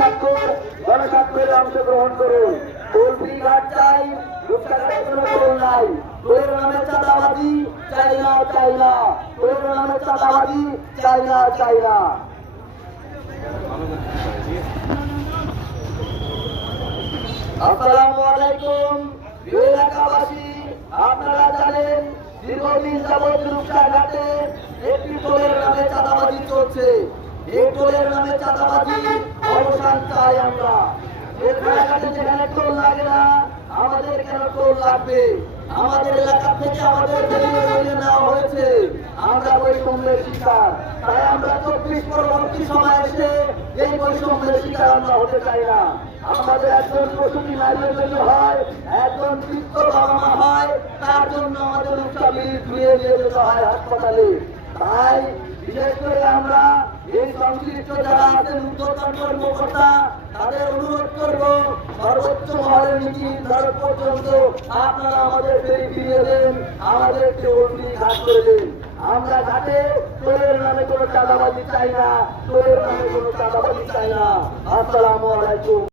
গণস্বাক্ষরে অংশগ্রহণ করুন। Toll free ঘাট চাই, রূপসাগরের কোনো টোল নাই। টোলের নামে চাঁদাবাজি চাই না, চাই না। টোলের নামে চাঁদাবাজি চাই না, চাই না। আসসালামু আলাইকুম প্রিয় এলাকাবাসী, আপনারা জানেন দীর্ঘদিন যাবৎ রূপসাঘাটে একটি টোলের নামে চাঁদাবাজি চলছে। এই টোলের নামে চাঁদাবাজি অবসান চাই আমরা। এই ঘাটে যেখানে টোল লাগে না, আমাদের কেন টোল লাগবে? আমাদের এলাকা থেকে আমাদের বেরিয়ে নেওয়া হয়েছে, আমরা বৈষম্যের শিকার। তাই আমরা 24 পরবর্তী সময় এসে এই বৈষম্যের শিকার আমরা হতে চাই না। আমাদের একজন প্রসূতি নারীর জন্য হয়, একজন বৃদ্ধ বাবা মা হয়, তার জন্য আমাদের ধুয়ে নিয়ে যেতে হয় হাসপাতালে। তাই বিশেষ করে আমরা এই সংশ্লিষ্ট যারা আছেন ঊর্ধ্বতন কর্মকর্তা, তাদের অনুরোধ করব সর্বোচ্চ মহলের নীতি নির্ধারণ পর্যন্ত আপনারা আমাদের ফিরিয়ে দেন, আমাদেরকে অগ্নি ঘাট করে দেন। আমরা ঘাটে টোলের নামে কোনো চাঁদাবাজি চাই না, টোলের নামে কোনো চাঁদাবাজি চাই না। আসসালামু আলাইকুম।